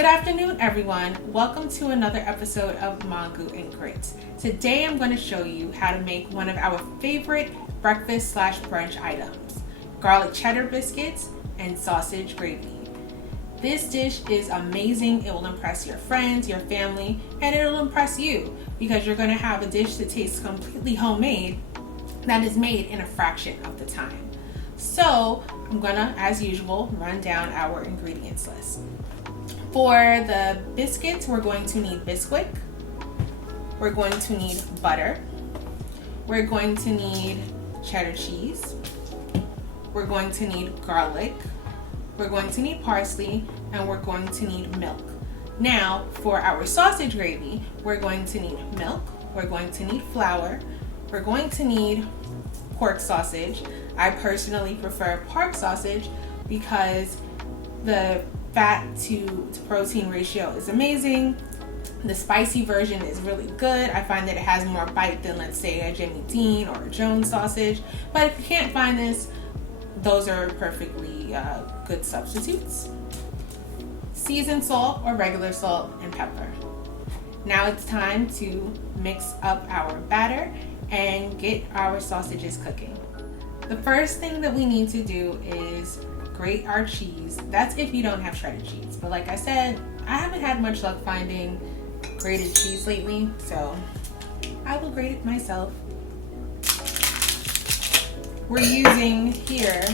Good afternoon, everyone. Welcome to another episode of Mangu and Grits. Today I'm going to show you how to make one of our favorite breakfast/brunch items, garlic cheddar biscuits and sausage gravy. This dish is amazing. It will impress your friends, your family, and it will impress you because you're going to have a dish that tastes completely homemade that is made in a fraction of the time. So I'm going to, as usual, run down our ingredients list. For the biscuits, we're going to need Bisquick. We're going to need butter. We're going to need cheddar cheese. We're going to need garlic. We're going to need parsley, and we're going to need milk. Now, for our sausage gravy, we're going to need milk. We're going to need flour. We're going to need pork sausage. I personally prefer pork sausage because the fat to protein ratio is amazing. The spicy version is really good. I find that it has more bite than, let's say, a Jimmy Dean or a Jones sausage. But if you can't find this, those are perfectly good substitutes. Seasoned salt or regular salt and pepper. Now it's time to mix up our batter and get our sausages cooking. The first thing that we need to do is grate our cheese. That's if you don't have shredded cheese. But like I said, I haven't had much luck finding grated cheese lately, so I will grate it myself. We're using here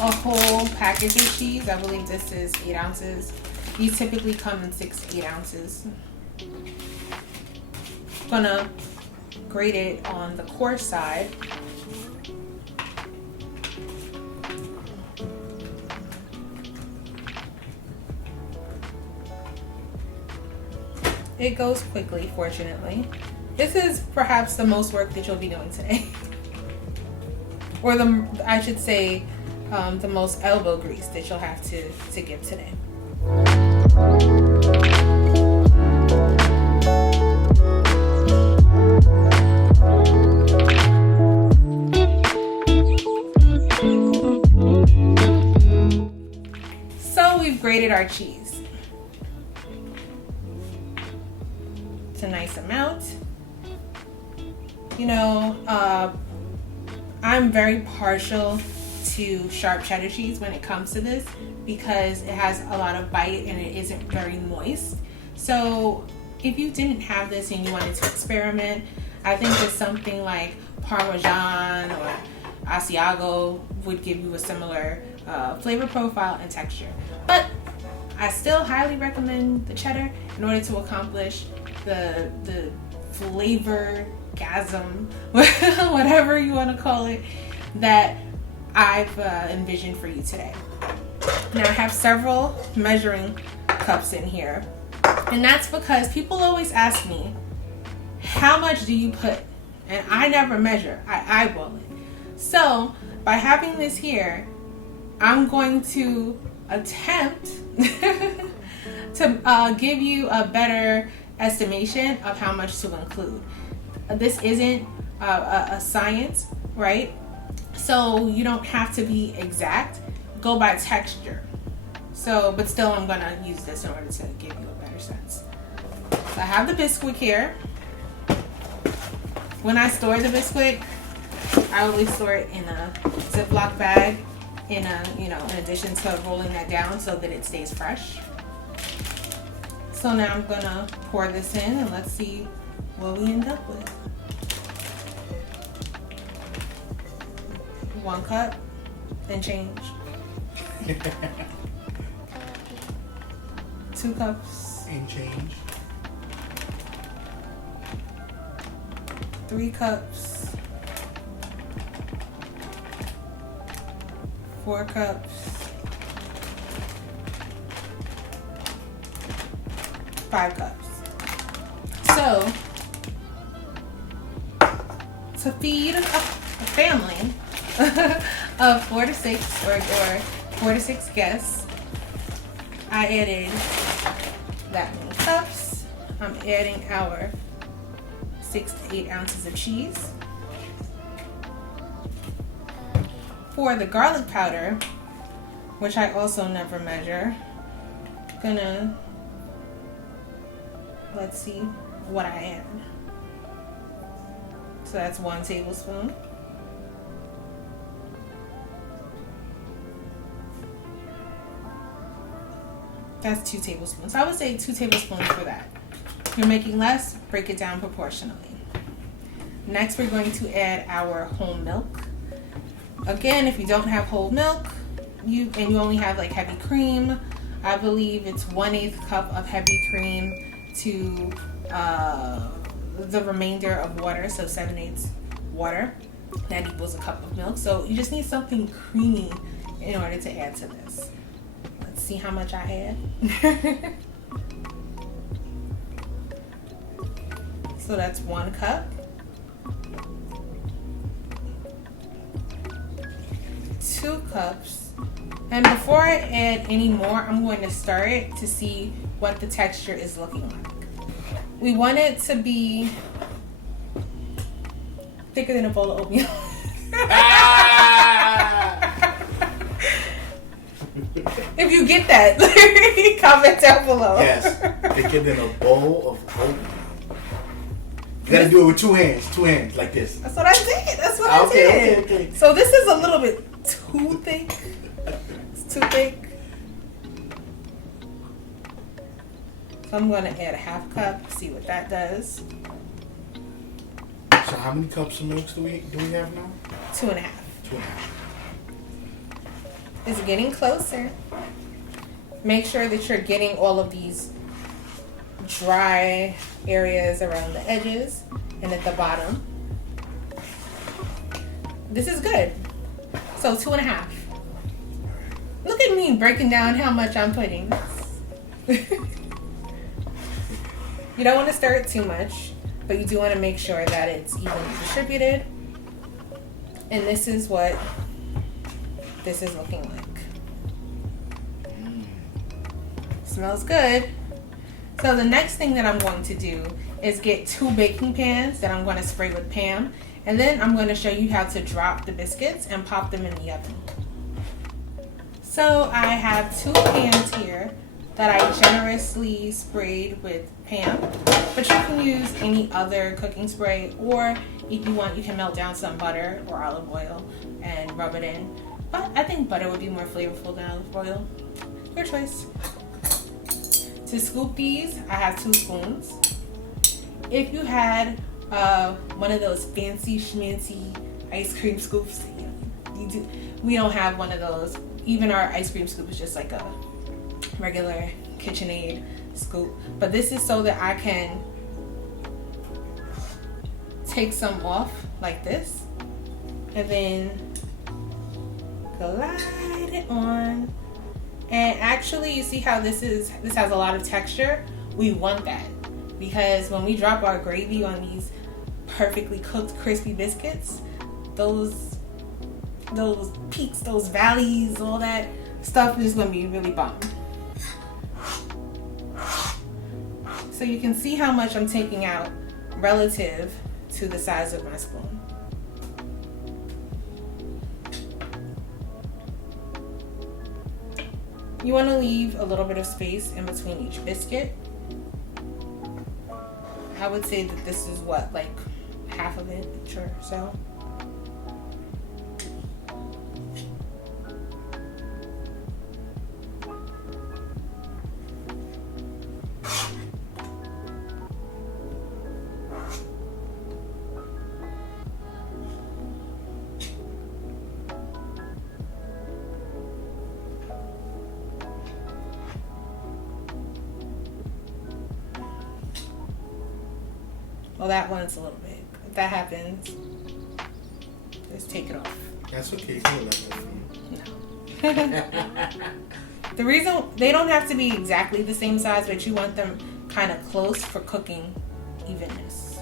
a whole package of cheese. I believe this is 8 ounces. These typically come in 6 to 8 ounces. I'm gonna grate it on the coarse side. It goes quickly, fortunately. This is perhaps the most work that you'll be doing today. Or I should say, the most elbow grease that you'll have to give today. So we've grated our cheese. It's a nice amount. You know, I'm very partial to sharp cheddar cheese when it comes to this because it has a lot of bite and it isn't very moist. So if you didn't have this and you wanted to experiment, I think that something like Parmesan or Asiago would give you a similar flavor profile and texture. But I still highly recommend the cheddar in order to accomplish the flavor gasm, whatever you want to call it, that I've envisioned for you today. Now I have several measuring cups in here, and that's because people always ask me, how much do you put? And I never measure, I eyeball it. So by having this here, I'm going to attempt to give you a better estimation of how much to include. This isn't a science, right? So you don't have to be exact. Go by texture. So, but still, I'm gonna use this in order to give you a better sense. So I have the Bisquick here. When I store the Bisquick, I always store it in a Ziploc bag. In addition to rolling that down so that it stays fresh. So now I'm gonna pour this in and let's see what we end up with. 1 cup and change. 2 cups and change. 3 cups. 4 cups. 5 cups. So, to feed a family of 4 to 6 or 4 to 6 guests, I added that many cups. I'm adding our 6 to 8 ounces of cheese. For the garlic powder, which I also never measure, gonna, let's see what I add. So that's 1 tablespoon. That's 2 tablespoons. I would say 2 tablespoons for that. If you're making less, break it down proportionally. Next, we're going to add our whole milk. Again, if you don't have whole milk, you only have like heavy cream, I believe it's 1/8 cup of heavy cream to the remainder of water, so 7/8 water. That equals a cup of milk. So you just need something creamy in order to add to this. Let's see how much I add. So that's 1 cup. 2 cups. And before I add any more, I'm going to stir it to see what the texture is looking like. We want it to be thicker than a bowl of oatmeal. If you get that, comment down below. Yes, thicker than a bowl of oatmeal. You gotta do it with 2 hands, like this. That's what I did. That's what I did. Okay. So this is a little bit too thick. It's too thick. So I'm going to add a 1/2 cup, see what that does. So how many cups of milk do we have now? 2.5. 2.5. It's getting closer. Make sure that you're getting all of these dry areas around the edges and at the bottom. This is good. So 2.5. Look at me breaking down how much I'm putting. You don't want to stir it too much, but you do want to make sure that it's evenly distributed. And this is what this is looking like. Smells good. So the next thing that I'm going to do is get 2 baking pans that I'm going to spray with Pam. And then I'm going to show you how to drop the biscuits and pop them in the oven. So I have 2 pans here that I generously sprayed with Pam. But you can use any other cooking spray, or if you want, you can melt down some butter or olive oil and rub it in. But I think butter would be more flavorful than olive oil. Your choice. To scoop these, I have 2 spoons. If you had one of those fancy schmancy ice cream scoops, we don't have one of those. Even our ice cream scoop is just like a regular KitchenAid scoop. But this is so that I can take some off like this and then glide it on. And actually, you see how this has a lot of texture? We want that, because when we drop our gravy on these perfectly cooked crispy biscuits, those peaks, those valleys, all that stuff is going to be really bomb. So you can see how much I'm taking out relative to the size of my spoon. You want to leave a little bit of space in between each biscuit. I would say that this is what, like half of it or so. Well, that one's a little big. If that happens, just take it off. That's okay. No. The reason they don't have to be exactly the same size, but you want them kind of close for cooking evenness.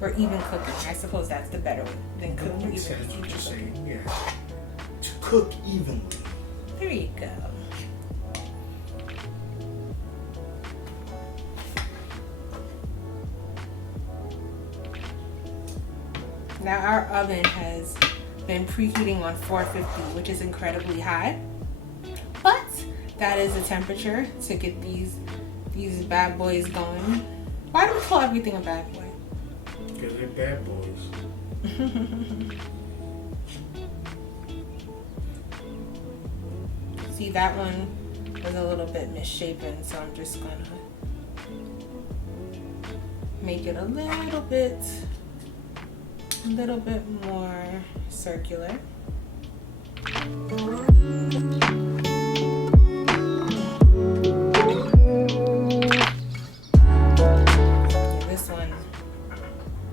Or even cooking. I suppose that's the better way than cooking. That makes sense what you're saying. Yeah. To cook evenly. There you go. Now our oven has been preheating on 450, which is incredibly high. But That is the temperature to get these bad boys going. Why do we call everything a bad boy? Because they're bad boys. See, that one was a little bit misshapen, so I'm just gonna make it a little bit more circular. This one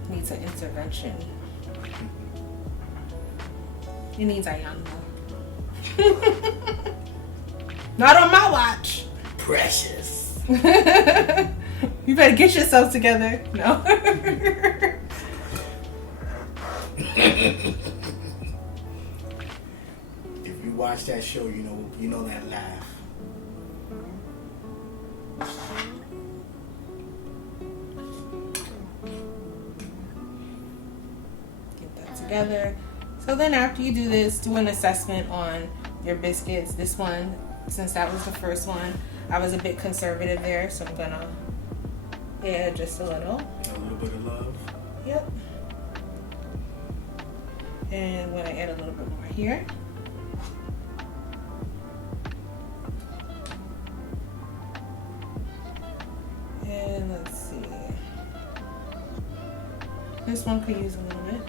needs an intervention. It needs Ayanmo. Not on my watch. Precious. You better get yourself together. No. If you watch that show, you know that laugh. Get that together. So then after you do this, do an assessment on your biscuits. This one, since that was the first one, I was a bit conservative there, so I'm gonna add just a little. A little bit of love. Yep. And I'm gonna add a little bit more here. And let's see. This one could use a little bit.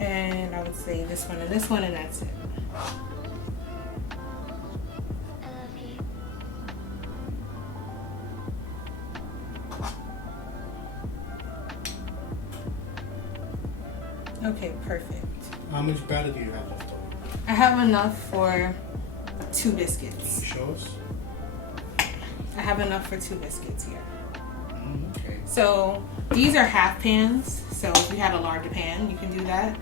And I would say this one and this one, and that's it. Okay, perfect. How much batter do you have left over? I have enough for 2 biscuits. Can you show us? I have enough for 2 biscuits here. Okay. So these are half pans. So if you had a larger pan, you can do that.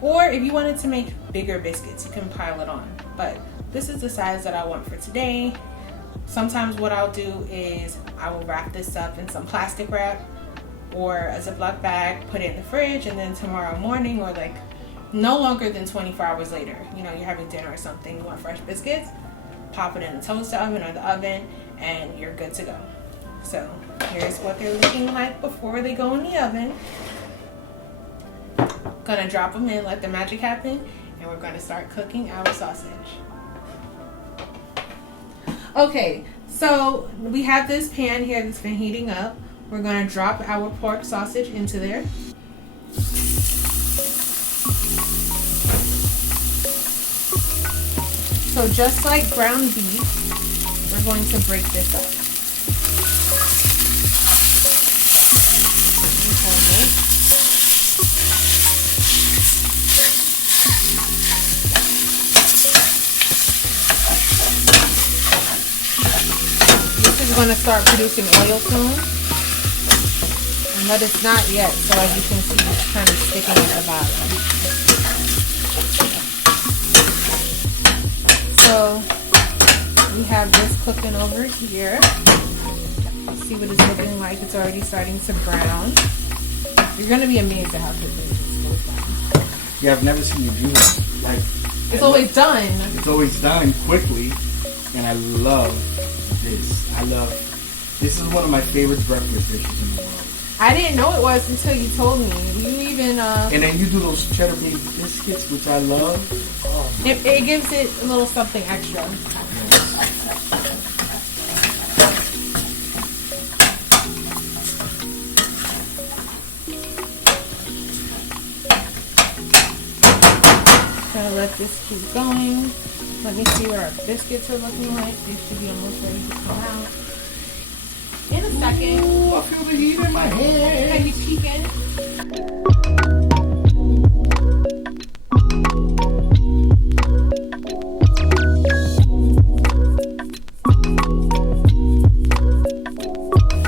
Or if you wanted to make bigger biscuits, you can pile it on. But this is the size that I want for today. Sometimes what I'll do is I will wrap this up in some plastic wrap or a Ziploc bag, put it in the fridge, and then tomorrow morning, or like no longer than 24 hours later, you're having dinner or something, you want fresh biscuits, pop it in the toaster oven or the oven, and you're good to go. So here's what they're looking like before they go in the oven. Gonna drop them in, let the magic happen, and we're gonna start cooking our sausage. Okay, so we have this pan here that's been heating up. We're gonna drop our pork sausage into there. So just like ground beef, we're going to break this up. This is going to start producing oil soon, but it's not yet, so as you can see, it's kind of sticking at the bottom. So we have this cooking over here. See what it's looking like. It's already starting to brown. You're going to be amazed at how quickly this goes down. Yeah, I've never seen you do that. Like, it's always done. It's always done quickly, and I love this. This is one of my favorite breakfast dishes in the world. I didn't know it was until you told me. You even and then you do those cheddar biscuits, which I love. Oh, it gives it a little something extra. Gonna let this keep going. Let me see what our biscuits are looking like. They should be almost ready to come out. In a second. Ooh, I feel the heat in my head. Can you peek in?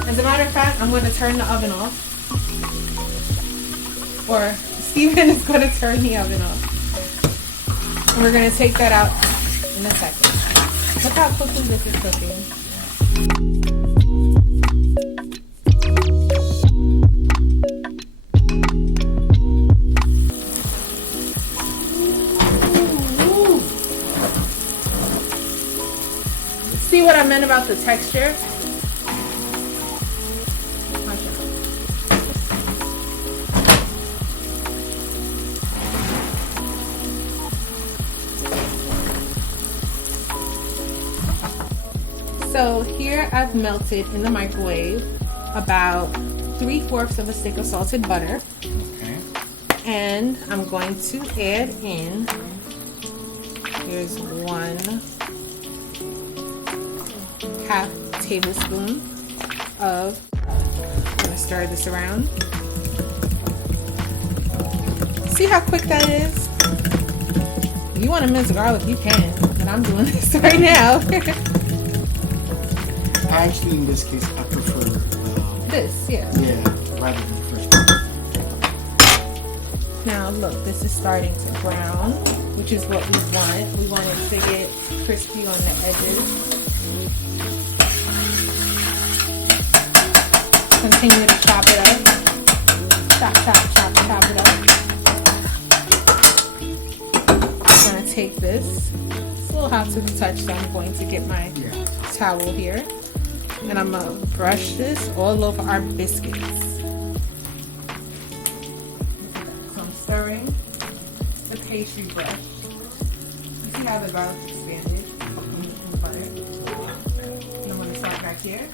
As a matter of fact, I'm going to turn the oven off. Or Steven is going to turn the oven off. And we're going to take that out in a second. Look how quickly this is cooking. meant about the texture. So here I've melted in the microwave about 3/4 of a stick of salted butter. Okay. And I'm going to add in, here's 1/2 tablespoon of, I'm gonna stir this around. See how quick that is? If you want to mince garlic, you can, but I'm doing this right now. Actually, in this case, I prefer this, yeah. Yeah, rather than fresh. Now look, this is starting to brown, which is what we want. We want it to get crispy on the edges. Continue to chop it up. Chop, chop, chop, chop it up. I'm gonna take this. It's a little hot to the touch, so I'm going to get my towel here. And I'm gonna brush this all over our biscuits. So I'm stirring the pastry brush. You see how the garlic expanded in the butter? And I'm gonna start back here.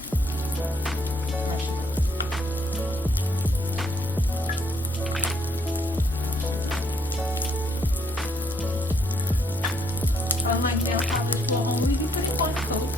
Unlike nail polish, will only be put one coat.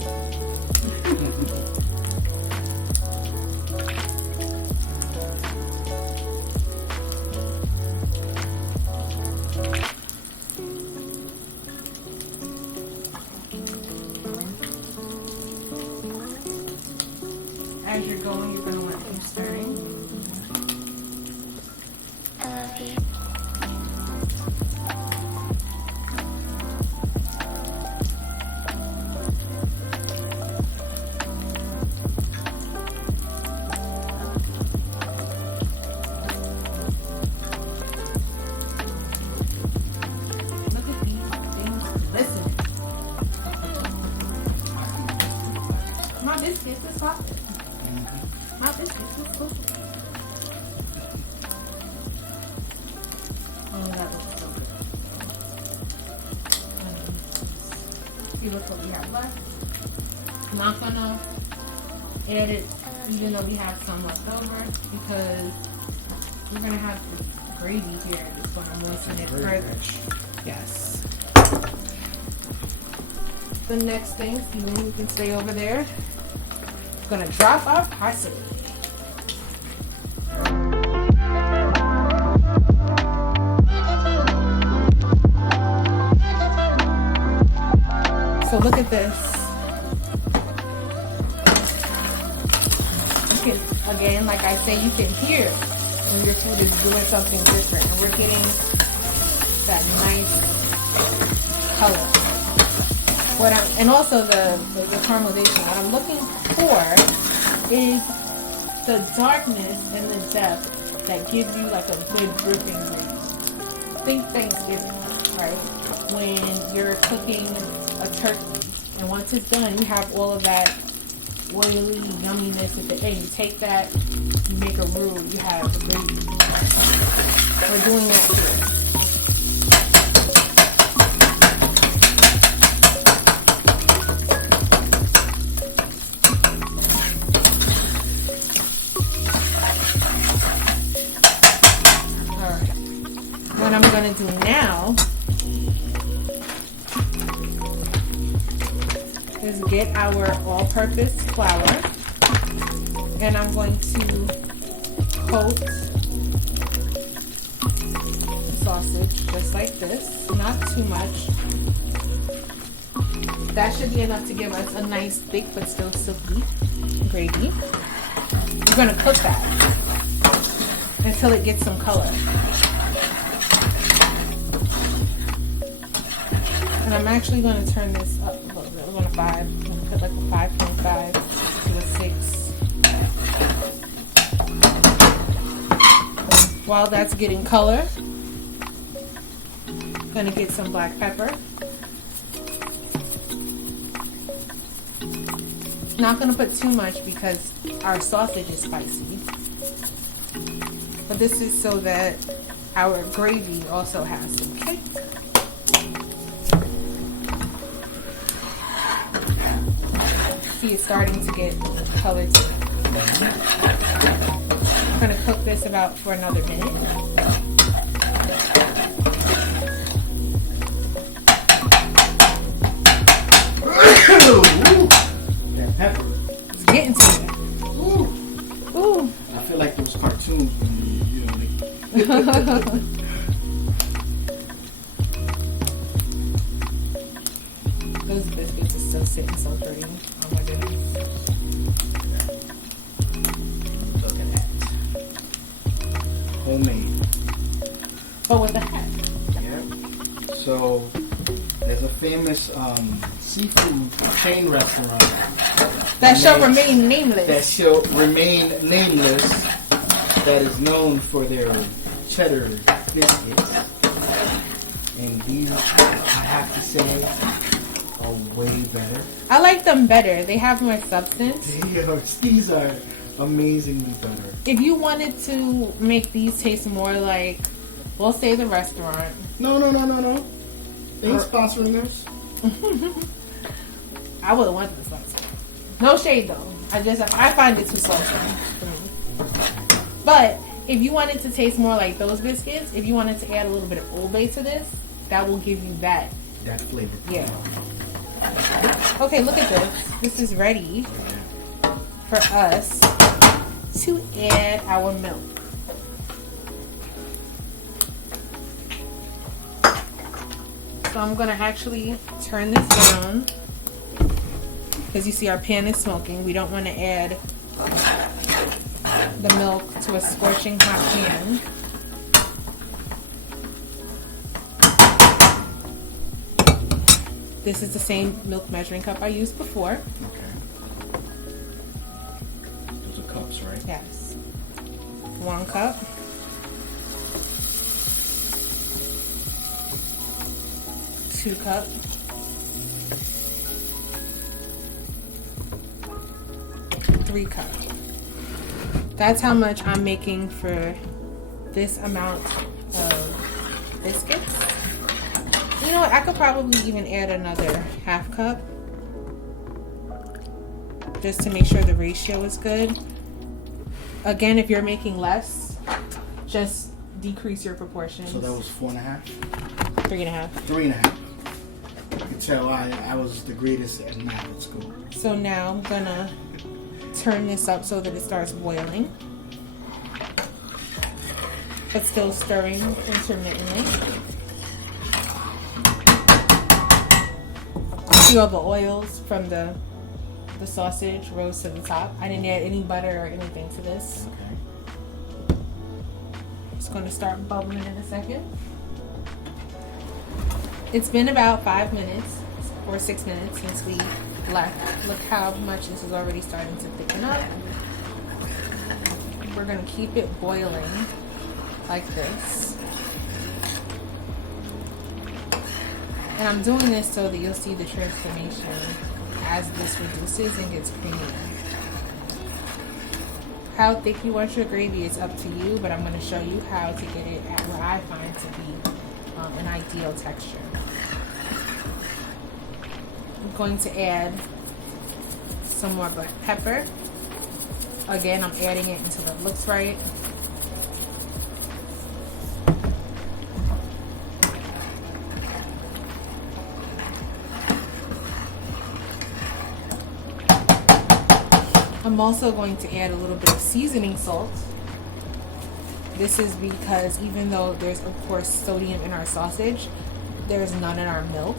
As you're going, you're going to want to keep stirring. Look at these things glistening. My biscuits are soft. My biscuits is cool. Oh, that looks so good. See what we have left. I'm not gonna add it even though we have some left over because we're gonna have the gravy here. It's gonna moisten it further. Yes. The next thing, Steven, you can stay over there. We're gonna drop our parsley. So look at this. You can, again, like I say, you can hear when your food is doing something different. And we're getting that nice color. And also the caramelization. What I'm looking for is the darkness and the depth that gives you like a good dripping gravy. Think Thanksgiving, right? When you're cooking a turkey, and once it's done, you have all of that oily yumminess at the end. You take that, you make a roux, you have the gravy. We're doing that here. Alright. What I'm going to do now is get our all-purpose flour, and I'm going to coat the sausage just like this, not too much. That should be enough to give us a nice thick but still silky gravy. We're going to cook that until it gets some color. And I'm actually going to turn this up a little bit. We're going to put like a 5.5 to a 6. While that's getting color, I'm going to get some black pepper. Not gonna put too much because our sausage is spicy. But this is so that our gravy also has some kick. See, it's starting to get color to it. I'm gonna cook this about for another minute. That pepper. It's getting to me. Ooh. Ooh. I feel like those cartoons when you know, Those biscuits are still sitting so pretty. Oh my goodness. Look at that. Homemade. But with the hat. Yeah. So there's a famous seafood chain restaurant That shall remain nameless. that shall remain nameless, that is known for their cheddar biscuits. And these, I have to say, are way better. I like them better. They have more substance. These are amazingly better. If you wanted to make these taste more like, we'll say the restaurant. No. They ain't sponsoring us. I wouldn't want this salsa. No shade though. I find it too salty for me. But if you wanted to taste more like those biscuits, if you wanted to add a little bit of Old Bay to this, that will give you that flavor. Yeah. Okay, look at this. This is ready for us to add our milk. So I'm gonna actually turn this down because you see our pan is smoking. We don't want to add the milk to a scorching hot pan. This is the same milk measuring cup I used before. Okay. Those are cups, right? Yes. 1 cup. 2 cups. 3 cups. That's how much I'm making for this amount of biscuits. You know what? I could probably even add another 1/2 cup just to make sure the ratio is good. Again, if you're making less, just decrease your proportions. So that was 4.5? 3.5. 3.5. You can tell I was the greatest at math at school. So now I'm gonna turn this up so that it starts boiling, but still stirring intermittently. See all the oils from the sausage rose to the top. I didn't add any butter or anything to this. Okay. It's going to start bubbling in a second. It's been about 5 minutes or 6 minutes since we left. Look how much this is already starting to thicken up. We're going to keep it boiling like this. And I'm doing this so that you'll see the transformation as this reduces and gets creamier. How thick you want your gravy is up to you, but I'm going to show you how to get it at what I find to be an ideal texture. I'm going to add some more black pepper. Again, I'm adding it until it looks right. I'm also going to add a little bit of seasoning salt. This is because even though there's of course sodium in our sausage, there's none in our milk,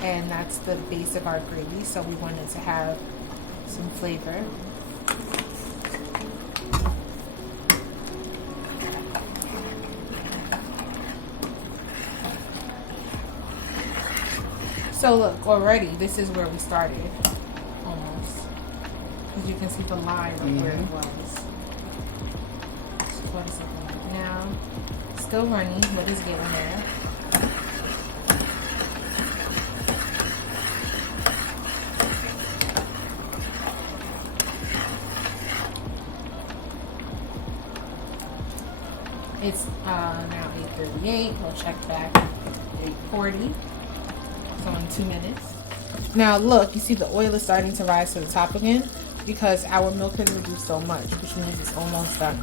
and that's the base of our gravy, so we wanted to have some flavor. So look, already this is where we started. As you can see the line of where it was. Now, still running, but it's getting there. It's now 8:38. We'll check back 8:40. So in 2 minutes. Now look, you see the oil is starting to rise to the top again because our milk has reduced so much, which means it's almost done.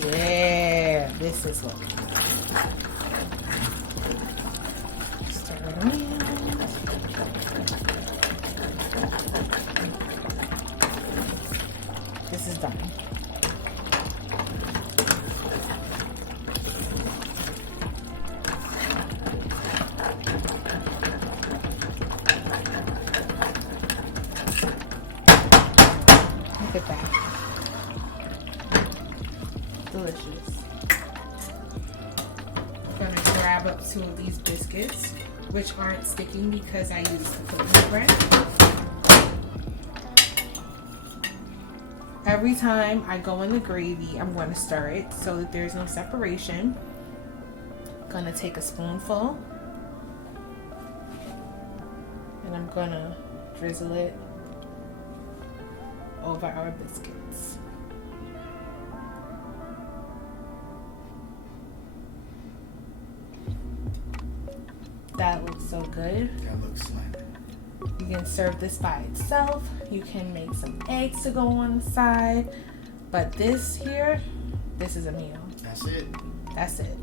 Yeah, this is what. Stir it around. This is done. Look at that. Delicious. I'm gonna grab up 2 of these biscuits, which aren't sticking because I used the cookie bread. Every time I go in the gravy, I'm going to stir it so that there's no separation. I'm going to take a spoonful and I'm going to drizzle it over our biscuits. That looks so good. That looks slamming. You can serve this by itself. You can make some eggs to go on the side. But this here, this is a meal. That's it. That's it.